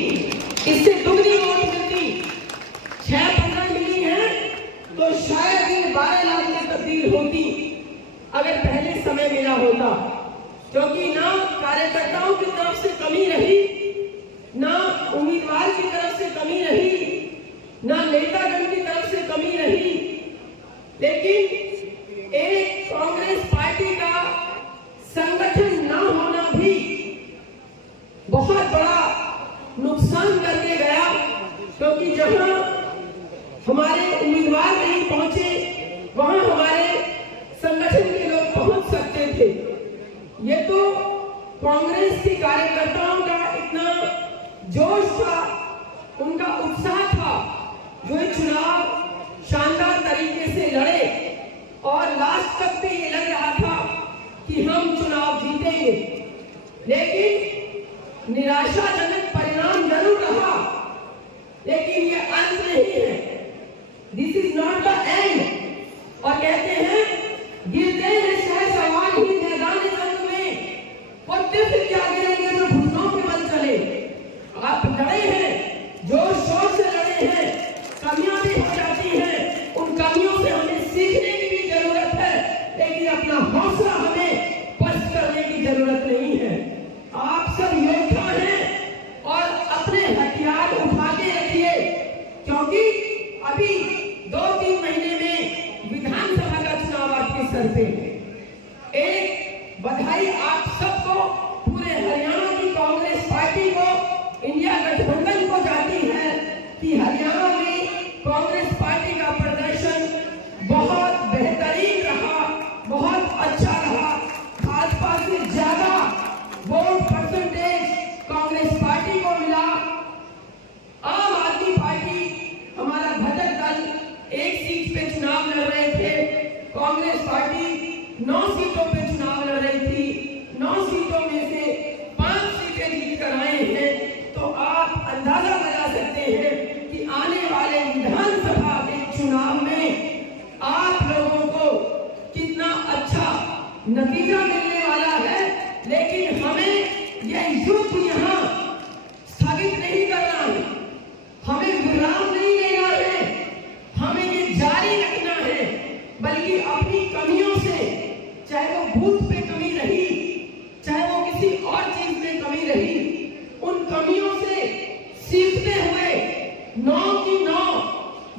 इससे दुगनी वोट मिलती, 6-15 मिली है तो शायद ये 12 लाख में तब्दील होती अगर पहले समय मिला होता। क्योंकि ना कार्यकर्ताओं की तरफ से कमी रही, ना उम्मीदवार की तरफ से कमी रही, ना नेतागण की तरफ से कमी रही, लेकिन एक कांग्रेस पार्टी का संगठन न होना भी बहुत बड़ा नुकसान करके गया। क्योंकि जहां हमारे उम्मीदवार नहीं पहुंचे वहां हमारे संगठन के लोग पहुंच सकते थे। ये तो कांग्रेस के कार्यकर्ताओं का इतना जोश था, उनका उत्साह था, जो चुनाव शानदार तरीके से लड़े और लास्ट तक पे ये लग रहा था कि हम चुनाव जीतेंगे। लेकिन निराशाजनक परिणाम जरूर रहा, लेकिन ये अंत नहीं है। This is not the end. और कहते हैं गिरते हैं शहसवार ही मैदान जंग में, पत्ते से क्या गिरेंगे जो घुटनों पे बल चले। आप लड़े हैं, जोर शोर से लड़े हैं, कमियां भी हो जाती हैं, उन कमियों से हमें सीखने की भी जरूरत है, लेकिन अपना हौसला हमें पस्त करने की जरूरत नहीं है। आप सब योद्धा हैं और अपने हथियार उठा के रखिए, क्योंकि अभी 2-3 महीने में विधानसभा का चुनाव आपके सर पे। एक बधाई आप सबको, पूरे हरियाणा की कांग्रेस पार्टी को, इंडिया गठबंधन को जाती है कि हरियाणा में कांग्रेस पार्टी का प्रदर्शन बहुत बेहतरीन रहा, बहुत अच्छा रहा। भाजपा से ज्यादा वोट परसेंटेज कांग्रेस पार्टी को मिला। आम आदमी पार्टी, हमारा घटक दल, 1 सीट पे चुनाव लड़ रहे थे, कांग्रेस पार्टी 9 सीटों पे चुनाव लड़ रही थी। 9 सीटों में से 5 सीटें जीत कर आए हैं। तो आप अंदाजा लगा सकते हैं कि आने वाले विधानसभा के चुनाव में आप लोगों को कितना अच्छा नतीजा मिलने वाला है। लेकिन हमें यह युद्ध यहाँ स्थगित नहीं करना है, हमें विराम नहीं लेना है, हमें ये जारी रखना है, बल्कि अपनी कमियों से, चाहे वो बूथ पे कमी रही, चाहे वो किसी और चीज में कमी रही, उन कमियों से सीखते हुए 9 की 9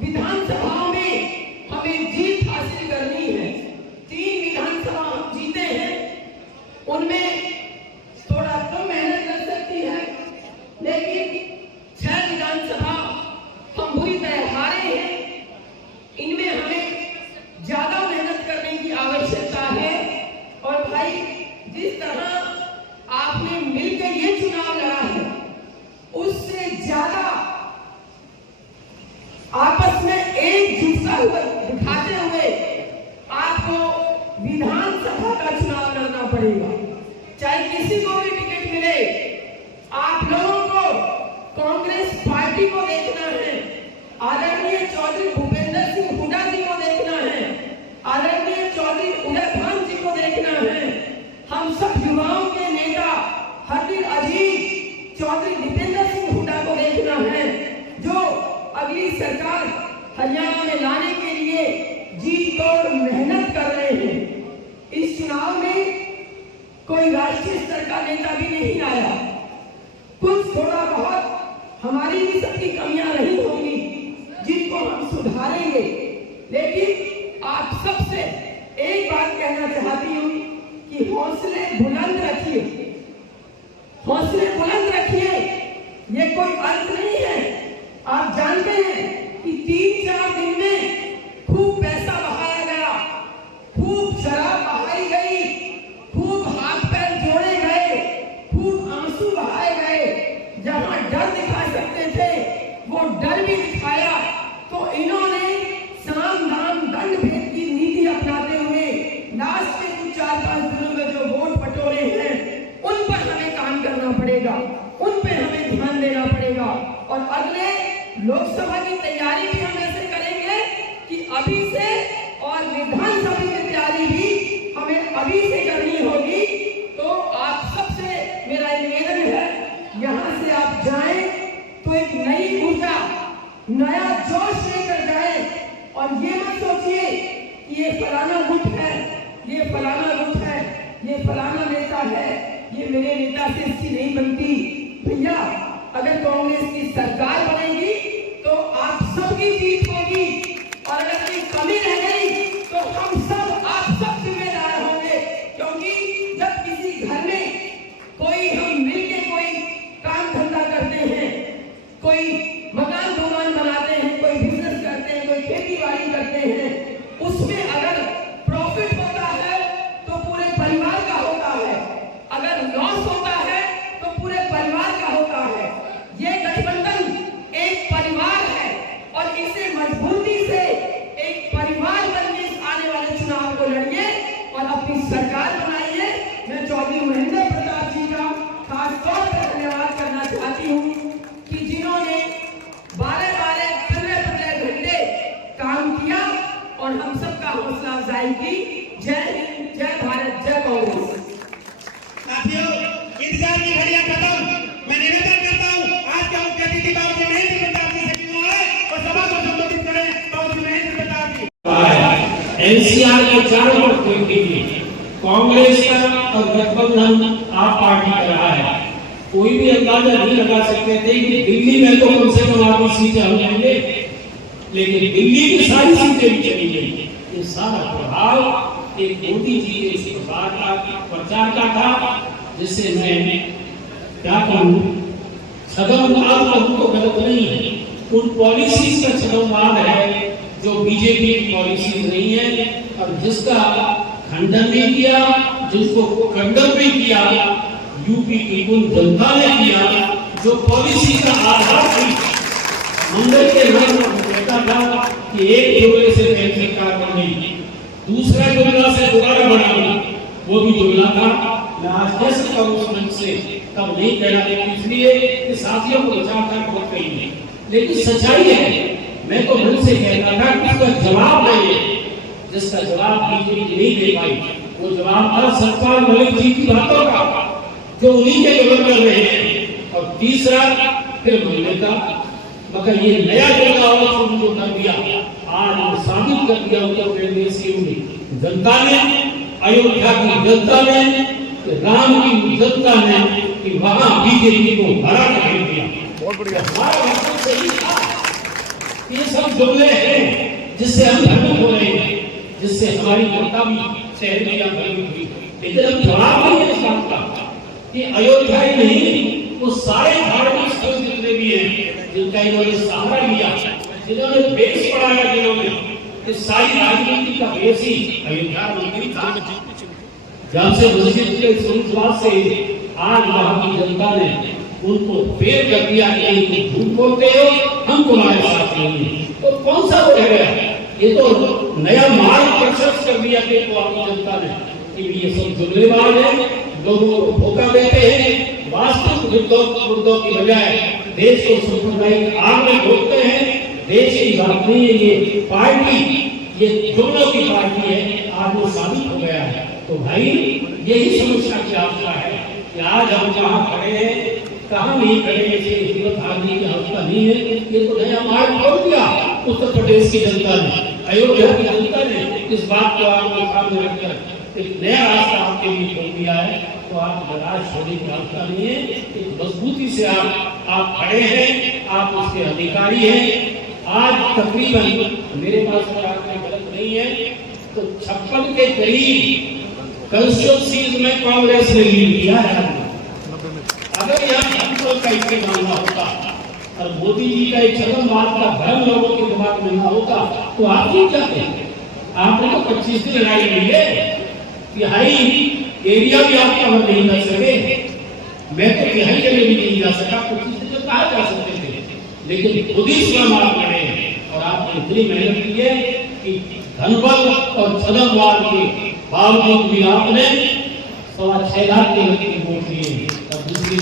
विधानसभाओं में हमें जीत हासिल करनी है। 3 विधानसभा हम जीते हैं, उनमें थोड़ा कम मेहनत कर सकती है, लेकिन 6 विधानसभा हम बुरी तरह हारे हैं। इनमें हमें ज्यादा मेहनत करने की आवश्यकता है। और भाई, जिस तरह आपने मिलकर ये चुनाव लड़ा है, उससे ज्यादा आपस में एकजुटता दिखाते हुए आपको विधानसभा का चुनाव लड़ना पड़ेगा। चाहे किसी को भी टिकट मिले, आप लोगों को कांग्रेस पार्टी को देखना है, आदरणीय चौधरी भूपेंद्र सिंह हुड्डा जी को देखना है, आदरणीय चौधरी उदय भान जी को देखना है, हम सब युवाओं के नेता हरदीप अजीत, चौधरी दीपेंद्र सिंह हुड्डा को देखना है, जो अगली सरकार हरियाणा में लाने के लिए जी तोड़ मेहनत कर रहे हैं। इस चुनाव में कोई राष्ट्रीय स्तर का नेता भी नहीं आया। कुछ थोड़ा बहुत हमारी भी सबकी कमियां रही होंगी, जिनको हम सुधारेंगे। लेकिन आप सबसे एक बात कहना चाहती हूँ कि हौसले बुलंद रखिए, हौसले बुलंद रखिए। ये कोई अंत नहीं है। आप जानते हैं कि 3-4 दिन में खूब पैसा बहाया गया, खूब शराब बहाई गई, खूब हाथ पैर जोड़े गए, खूब आंसू बहाए गए। जहां डर दिखा सकते थे वो डर भी दिखाया। तो इन्होंने साम दाम दंड भेद की नीति अपनाते हुए लास्ट के कुछ 4-5 दिनों में जो वोट बटोरे हैं, उन पर हमें काम करना पड़ेगा, उन पे हमें ध्यान देना पड़ेगा। और अगले लोकसभा की तैयारी भी हम ऐसे करेंगे कि अभी से, और विधानसभा की तैयारी भी हमें अभी से करनी होगी। तो आप सबसे मेरा निवेदन है, यहाँ से आप जाएं नया जोश लेकर जाए। और ये मत सोचिए कि ये फलाना गुट है, ये फलाना गुट है, ये फलाना नेता है, ये मेरे नेता से इसकी नहीं बनती। भैया अगर कांग्रेस की सरकार बनेगी तो आप सबकी जीत होगी, और अगर कोई कमी रह गई तो हम सब आप सब जिम्मेदार होंगे। क्योंकि जब किसी घर में कोई हम मिलके कोई काम धंधा करते हैं, कोई मकान दुकान बनाते हैं, कोई बिजनेस करते हैं, कोई खेती बाड़ी करते हैं, उसमें अगर प्रॉफिट होता है तो पूरे परिवार का होता है, अगर लॉस होता है तो पूरे परिवार का होता है। ये गठबंधन एक परिवार है और इसे मजबूती से एक परिवार बनके आने वाले चुनाव को लड़िए और अपनी सरकार बनाइए। मैं चौधरी महेंद्र प्रताप जी का खास तौर पर धन्यवाद करना चाहती हूँ कि जिन्होंने 12-12, 15-15 घंटे काम किया और हम सबका हौसला अफजाई की। जय हिंद, जय भारत, जय कांग्रेस। साथियों, इंतजार की घड़ियां खत्म। मैं निवेदन करता हूं आज का मुख्य अतिथि बाबू महेंद्र प्रताप जी से क्यों आए और सभा को संबोधित करें। बाबू महेंद्र प्रताप जी एनसीआर के चारों ओर कीजिए। कांग्रेस का और गठबंधन आप पार्टी का रहा है। कोई भी अंदाजा नहीं लगा सकते थे कि दिल्ली में तो कम से कम आप सीटें हम लेंगे, लेकिन दिल्ली की सारी सीटें भी चली गई। ये सारा प्रभाव एक मोदी जी के इस प्रचार का था, जिससे मैं क्या कहूँ, छदमवाद तो गलत नहीं है, उन पॉलिसीज का छदमवाद है जो बीजेपी की पॉलिसी नहीं है और जिसका खंडन भी किया, जिसको खंडन भी किया यूपी की उन जनता ने किया जो पॉलिसी का आधार थी। मंगल के घर में कहता था कि एक जुमले से कैसे कार बनेगी, दूसरा जुमला से दोबारा बनाऊंगी, वो भी जुमला था। मैं आज कह सकता हूँ उस मंच से, तब नहीं कहना, इसलिए कि साथियों को विचार था बहुत कही नहीं, लेकिन सच्चाई है। मैं तो मन से कहता था कि इसका जवाब नहीं है, जिसका जवाब बीजेपी नहीं दे पाई। वो जवाब था सतपाल मलिक जी की बातों का, जो उन्हीं के गवर्नर रहे हैं। और तीसरा फिर मिलने का, मगर ये नया जगह और शुरू जो कर दिया, आज साबित कर दिया उत्तर प्रदेश की जनता ने, अयोध्या की जनता ने, राम की जनता ने, कि वहां बीजेपी को हरा कर दिया। बहुत बढ़िया, हमारा मतलब सही था। ये सब जुमले हैं जिससे हम भ्रमित हो रहे हैं, जिससे हमारी जनता भी सहमतियां भ्रमित हुई। लेकिन हम जवाब नहीं है इस बात का कि अयोध्या ही नहीं, वो सारे धार्मिक स्थल जितने भी हैं जिनका इन्होंने सहारा लिया, जिन्होंने बेस पढ़ाया, जिन्होंने इस सारी राजनीति का बेस ही अयोध्या मंदिर था। जब से मस्जिद के शुरुआत से आज वहां की जनता ने उनको फेर कर दिया कि तुम झूठ बोलते हो, हम तुम्हारे साथ नहीं हैं। तो कौन सा वो है? ये तो नया मार्ग प्रशस्त कर दिया कि तो आपकी जनता ने कि ये सब जुमलेबाज है, लोगों को धोखा देते हैं, वास्तविक मुद्दों की बजाय देश को सांप्रदायिक आग में ढोते हैं। देश की बात नहीं है, ये पार्टी, ये जुमलों की पार्टी है, आज वो साबित हो गया है। तो भाई यही समस्या की आवश्यकता है कि आज हम कहाँ खड़े हैं, कहाँ नहीं खड़े, इसे हिम्मत हारने की आवश्यकता नहीं है। ये तो नया मार्ग खोल दिया उत्तर प्रदेश की जनता ने, अयोध्या की जनता ने इस बात को आपके सामने रखकर एक नया रास्ता आपके लिए खोल दिया है। तो आप निराश होने की आवश्यकता नहीं है, एक मजबूती से आप खड़े हैं, आप उसके अधिकारी हैं। आज तकरीबन मेरे पास गलत नहीं है तो 56 के करीब कंस्टिट्यूंसीज में कांग्रेस ने लीड किया है। अगर यहाँ का इसके मामला होता और मोदी जी का एक छदमवाद का भ्रम लोगों के दिमाग में ना होता तो आप क्यों चाहते हैं? आपने तो 25 दिन लड़ाई लड़ी है, तिहाई एरिया भी आप कवर नहीं कर सके। मैं तो तिहाई जगह भी नहीं जा सका, 25 दिन तो कहा जा सकते थे, लेकिन खुद ही स्वयं आप लड़े हैं और आपने इतनी मेहनत की है कि धनबल और छदमवाद के बावजूद भी आपने 6.25 लाख के वोट लिए। अब दूसरी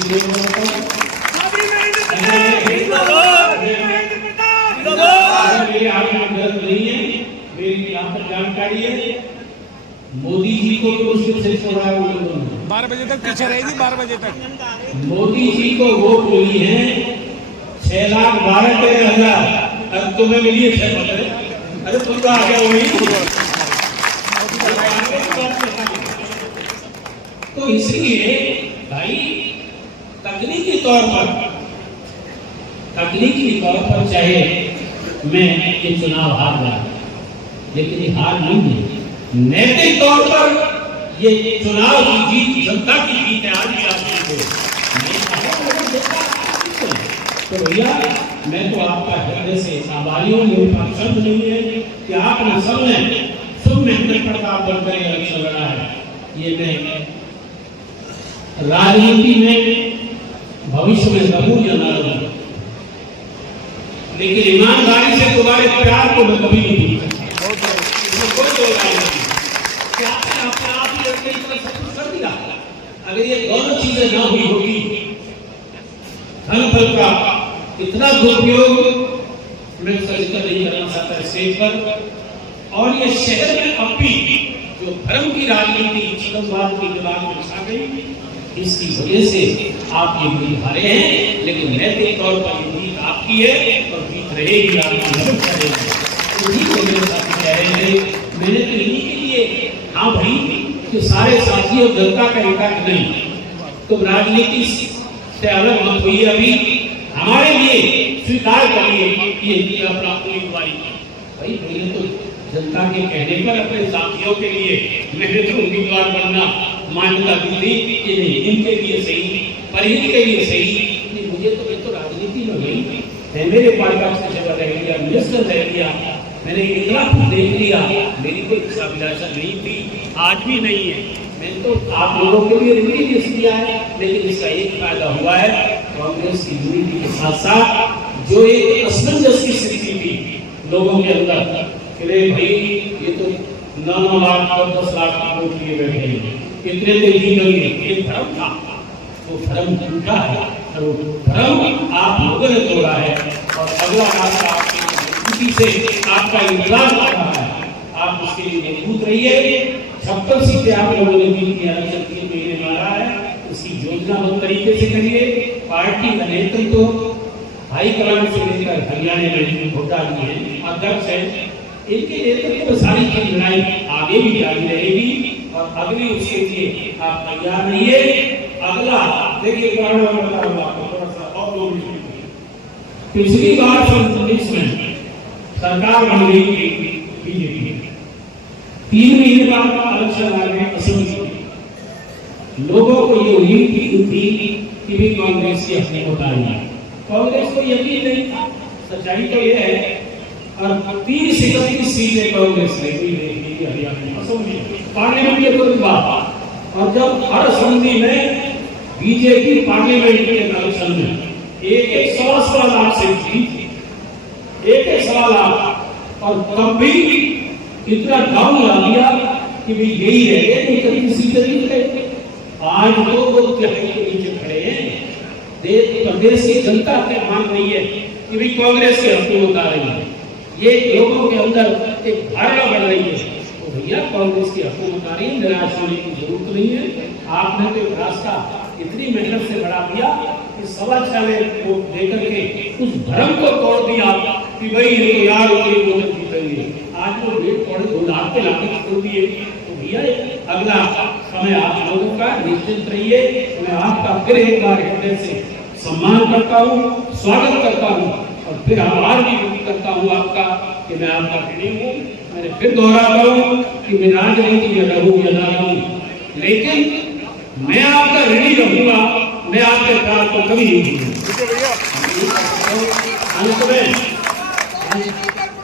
मेरी यहाँ पर जानकारी है, मोदी जी को मुश्किल से छोड़ा 12 बजे तक पीछे रहेगी, 12 बजे तक मोदी जी को वोट मिली है 6,12,13,000 अब तुम्हें मिली है 6 पत्र, अरे तुम तो आ गया वही। तो इसलिए भाई तकनीकी तौर पर चाहे मैं ये चुनाव हार रहा, लेकिन ये हार नहीं है। नैतिक तौर पर ये चुनाव की जीत जनता की जीत है। आज भी आप तो भैया मैं तो आपका हृदय से आभारी हूँ। मेरे पास शब्द नहीं है कि आपने सबने सब मेहनत पर काम करके इलेक्शन लड़ा है। ये मैं राजनीति में भविष्य में जरूर जाना रहूंगा, लेकिन ईमानदारी से तुम्हारे प्यार को मैं कभी नहीं भूल सकता। कोई दो राय नहीं कि आपने अपने आप ही लड़के सब कुछ कर दिया। अगर ये दोनों चीजें ना हुई होती, धन बल का इतना दुरुपयोग मैं जिक्र नहीं करना चाहता स्टेज पर, और ये शहर में अब भी जो धर्म की राजनीति चिदम्बाद की दिमाग में छा गई, इसकी वजह से आप ये जीत हारे हैं। लेकिन नैतिक तौर पर ये जीत आपकी है और जीत रहेगी, आपकी मदद करेगी। उन्हीं को मेरे साथी कह रहे थे, मैंने तो इन्हीं के लिए हाँ भाई कि सारे साथी और जनता का इम्पैक्ट नहीं, तो राजनीति से अलग मत हुई, अभी हमारे लिए स्वीकार करिए कि अपना उम्मीदवारी भाई मैंने तो जनता के कहने पर अपने साथियों के लिए मैंने तो उम्मीदवार बनना मान्यता दी थी कि नहीं इनके लिए सही, परिहित के लिए सही। मुझे तो मैं तो राजनीति में गई है, मेरे पार्टी से जगह रह गया, मिनिस्टर रह गया, मैंने इतना कुछ देख लिया, मेरी कोई इच्छा अभिलाषा नहीं थी, आज भी नहीं है। मैंने तो आप लोगों के लिए रिलीज किया है, लेकिन इसका एक फायदा हुआ है, कांग्रेस की यूनिटी के साथ साथ जो एक असमंजस की स्थिति थी लोगों के अंदर, भाई ये तो 9 लाख और 10 लाख वोट लिए बैठे हैं, इतने तो जीतेंगे, ये भ्रम था, वो भ्रम झूठा है, और वो भ्रम आप लोगों ने तोड़ा है। और अगला रास्ता आपकी मजबूती से आपका इंतजार कर रहा है, आप उसके लिए मजबूत रहिए। 56 सीटें आप लोगों ने जीत की महीने मारा है, उसकी योजनाबद्ध तरीके से करिए। पार्टी का नेतृत्व हाईकमान से लेकर हरियाणा में घोटा दिए हैं, अध्यक्ष है, इनके नेतृत्व में सारी की लड़ाई आगे भी जारी रहेगी और अगली उसके लिए आप तैयार रहिए। अगला देखिए थोड़ा सा और पिछली बार 19 में सरकार बन गई बीजेपी, 3 महीने बाद इलेक्शन आ गए, असेंबली लोगों को ये उम्मीद थी कि भी कांग्रेस की अपनी उतारी, कांग्रेस को यकीन नहीं था। सच्चाई तो ये है, और 30-31 सीटें कांग्रेस ने हरियाणा पार्लियामेंट के तुरंत बाद, और जब हर असेंबली में बीजेपी पार्लियामेंट के इलेक्शन में एक 100 लाख से जीती, एक 100 लाख, और तब भी इतना डाउन ला दिया कि भी यही रह गए, कभी सीटें नहीं रहे। आज तो वो तिहाई के नीचे खड़े हैं। प्रदेश की जनता के मान रही है कि भी कांग्रेस के हुकूमत आ रही है, ये लोगों के अंदर एक धारणा बढ़ रही है। तो भैया कांग्रेस की हुकूमत आ रही है, निराश होने की जरूरत नहीं है। आपने तो रास्ता इतनी मेहनत से बढ़ा दिया कि 6.25 में वोट देकर के उस भ्रम को तोड़ दिया कि भाई ये तो यार वोट जीतेंगे। आज वो रेट थोड़े 2 लाख पे लाके छोड़ दिए। तो भैया अगला समय आप लोगों का निश्चित रहिए। मैं आपका फिर एक बार हृदय से सम्मान करता हूँ, स्वागत करता हूँ, और फिर आभार भी व्यक्त करता हूँ आपका कि मैं आपका ऋणी हूँ। मैंने फिर दोहराता हूँ कि मैं राजनीति में रहूँ या ना रहूँ, लेकिन मैं आपका ऋणी रहूंगा, मैं आपके प्यार को कभी नहीं भूलूंगा।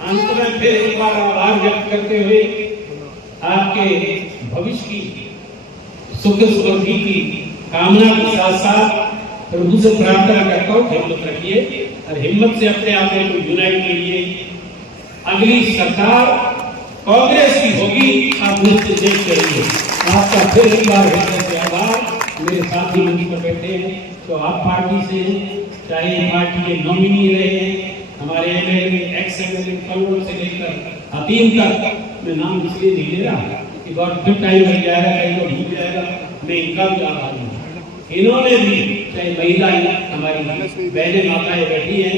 अंत में फिर एक बार आभार व्यक्त करते हुए आपके भविष्य की सुख समृद्धि की कामना के साथ साथ प्रभु से प्रार्थना करता हूँ, हिम्मत रखिए और हिम्मत से अपने आप को यूनाइट कीजिए। अगली सरकार कांग्रेस की होगी, आप निश्चित देखते रहिए। आपका फिर एक बार हृदय से आभार। मेरे साथी मंच पर बैठे हैं तो आप पार्टी से, चाहे पार्टी के नॉमिनी रहे हैं, हमारे एमएलए, एक्स एमएलए कलवर से लेकर हतीम तक, मैं नाम इसलिए नहीं ले रहा कि बहुत फिर टाइम लग जाएगा, कहीं तो भूल जाएगा, मैं इनका भी आभारी हूँ। इन्होंने भी, चाहे महिलाएं हमारी बहनें माताएं बैठी हैं,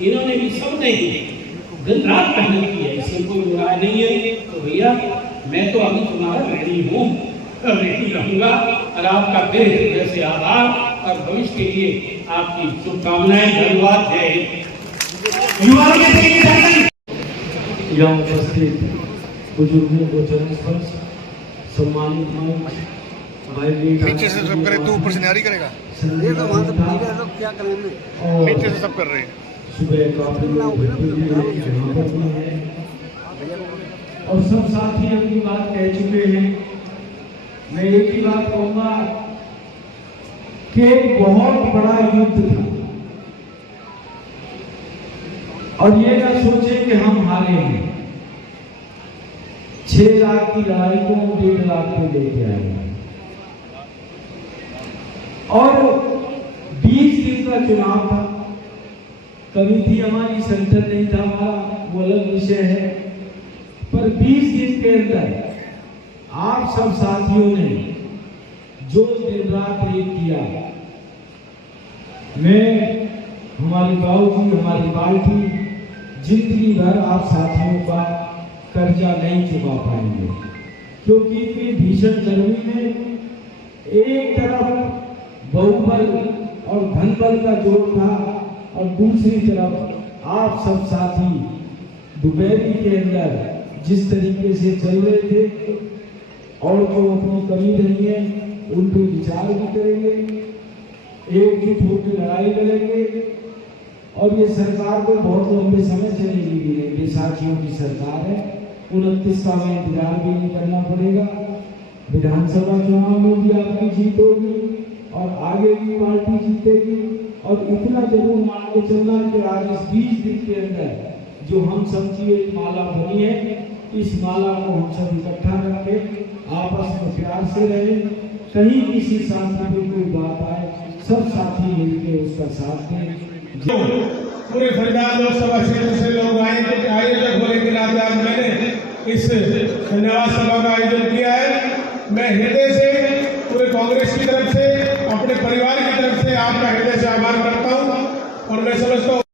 इन्होंने भी, सबने ही दिन रात मेहनत की है, इसमें कोई बुराई नहीं है। तो भैया मैं तो अभी तुम्हारा रेडी हूँ, रेडी रहूंगा, और आपका फिर हृदय से आभार और भविष्य के लिए आपकी शुभकामनाएं। धन्यवाद। जय हिंद। युवाओं के लिए जागरण यहाँ उपस्थित बुजुर्गों को चरण स्पर्श, सम्मानित मंच, नीचे से सब करे, तू ऊपर से न्यारी करेगा। ये तो वहाँ तो क्या करेंगे, नीचे से सब कर रहे हैं। सुबह काफी लोग यहाँ पर भी हैं और सब साथी अपनी बात कह चुके हैं। मैं एक ही बात कहूँगा कि एक बहुत बड़ा युद्ध था और ये ना सोचे कि हम हारे हैं। 6 लाख की लड़ाई को 1.5 लाख में लेके आए हैं और 20 दिन का चुनाव था। कभी थी हमारी संगठन नहीं था हमारा, वो अलग विषय है, पर 20 दिन के अंदर आप सब साथियों ने जो दिन रात एक किया, मैं, हमारे बाबूजी, हमारी पार्टी जिंदगी भर आप साथियों का कर्जा नहीं चुका पाएंगे, क्योंकि इतनी भीषण गर्मी में एक तरफ बहुबल और धनबल का जोर था और दूसरी तरफ आप सब साथी दोपहरी के अंदर जिस तरीके से चल रहे थे और जो अपनी कमी रही है उन पर विचार भी करेंगे, एकजुट होकर लड़ाई लड़ेंगे और ये सरकार को बहुत लंबे समय चलेगी भी नहीं। बैसाखियों की सरकार है, 29 का में इंतजार भी नहीं करना पड़ेगा। विधानसभा चुनाव में भी आपकी जीत होगी और आगे भी पार्टी जीतेगी। और इतना जरूर मान के चलना कि आज इस 20 दिन के अंदर जो हम सब की एक माला बनी है, इस माला को हम सब इकट्ठा रखे, आपस में प्यार से रहे, कहीं किसी साथी में कोई बात आए सब साथी मिलकर उसका साथ दें। पूरे फरीदाबाद लोकसभा क्षेत्र से लोग आए थे, आयोजक होने के नाते आज मैंने इस धन्यवाद सभा का आयोजन किया है। मैं हृदय से पूरे कांग्रेस की तरफ से, अपने परिवार की तरफ से आपका हृदय से आभार करता हूं और मैं समझता हूं